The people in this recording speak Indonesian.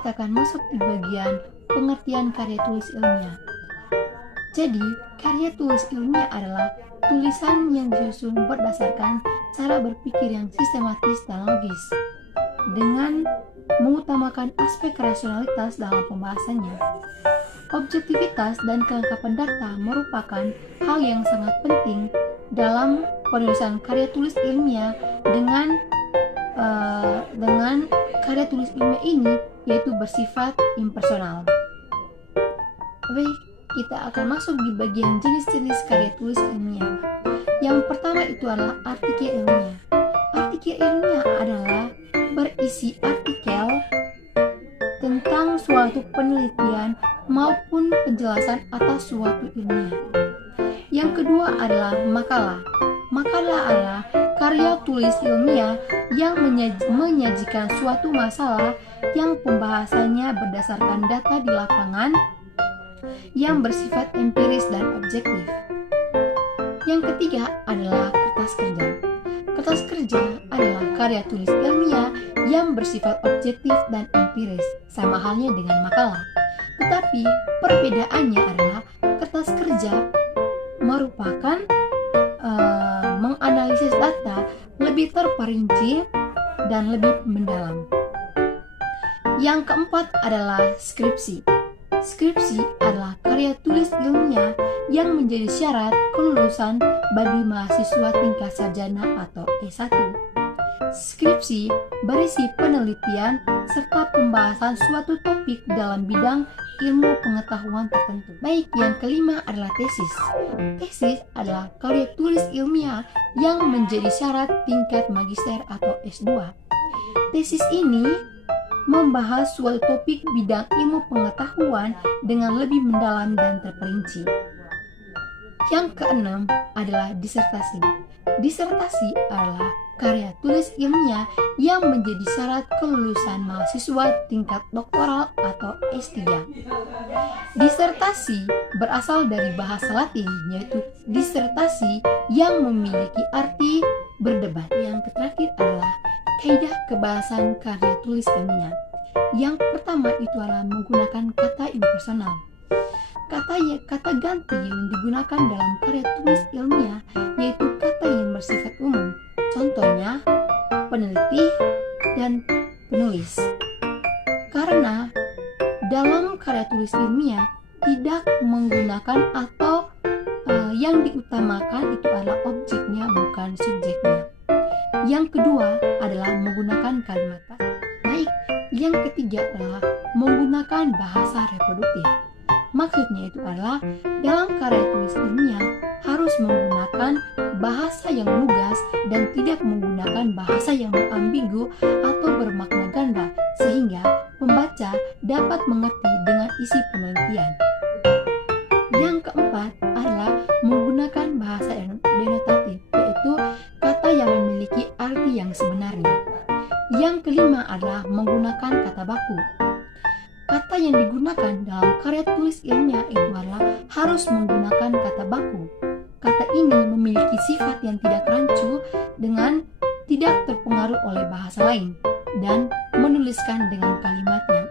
kita akan masuk di bagian pengertian karya tulis ilmiah. Jadi, karya tulis ilmiah adalah tulisan yang disusun berdasarkan cara berpikir yang sistematis dan logis, dengan mengutamakan aspek rasionalitas dalam pembahasannya. Objektivitas dan kelengkapan data merupakan hal yang sangat penting dalam penulisan karya tulis ilmiah. Dengan karya tulis ilmiah ini yaitu bersifat impersonal. Baik, kita akan masuk di bagian jenis-jenis karya tulis ilmiah. Yang pertama itu adalah artikel ilmiah. Artikel ilmiah adalah berisi artikel tentang suatu penelitian maupun penjelasan atas suatu ilmiah. Yang kedua adalah makalah. Makalah adalah karya tulis ilmiah yang menyajikan suatu masalah yang pembahasannya berdasarkan data di lapangan yang bersifat empiris dan objektif. Yang ketiga adalah kertas kerja. Kertas kerja adalah karya tulis ilmiah yang bersifat objektif dan empiris, sama halnya dengan makalah. Tetapi perbedaannya adalah kertas kerja merupakan menganalisis data lebih terperinci dan lebih mendalam. Yang keempat adalah skripsi. Skripsi adalah karya tulis ilmiah yang menjadi syarat kelulusan bagi mahasiswa tingkat sarjana atau S1. Skripsi berisi penelitian serta pembahasan suatu topik dalam bidang ilmu pengetahuan tertentu. Baik, yang kelima adalah tesis. Tesis adalah karya tulis ilmiah yang menjadi syarat tingkat magister atau S2. Tesis ini membahas suatu topik bidang ilmu pengetahuan dengan lebih mendalam dan terperinci. Yang keenam adalah disertasi. Disertasi adalah karya tulis ilmiah yang menjadi syarat kelulusan mahasiswa tingkat doktoral atau S3. Disertasi berasal dari bahasa Latin, yaitu disertasi yang memiliki arti berdebat. Yang terakhir adalah kaidah kebahasan karya tulis ilmiah. Yang pertama itu adalah menggunakan kata impersonal. Kata ganti yang digunakan dalam karya tulis ilmiah yaitu kata yang bersifat umum. Contohnya, peneliti dan penulis. Karena dalam karya tulis ilmiah tidak menggunakan atau yang diutamakan itu adalah objeknya bukan subjeknya. Yang kedua adalah menggunakan kalimat pasif. Baik, yang ketiga adalah menggunakan bahasa reproduktif. Maksudnya itu adalah dalam karya tulis ilmiah harus menggunakan bahasa yang lugas dan tidak menggunakan bahasa yang ambigu atau bermakna ganda sehingga pembaca dapat mengerti dengan isi penelitian. Yang keempat adalah menggunakan bahasa denotatif, yaitu kata yang memiliki arti yang sebenarnya. Yang kelima adalah menggunakan kata baku. Kata yang digunakan dalam karya tulis ilmiah itu adalah harus menggunakan kata baku. Kata ini memiliki sifat yang tidak rancu dengan tidak terpengaruh oleh bahasa lain dan menuliskan dengan kalimat yang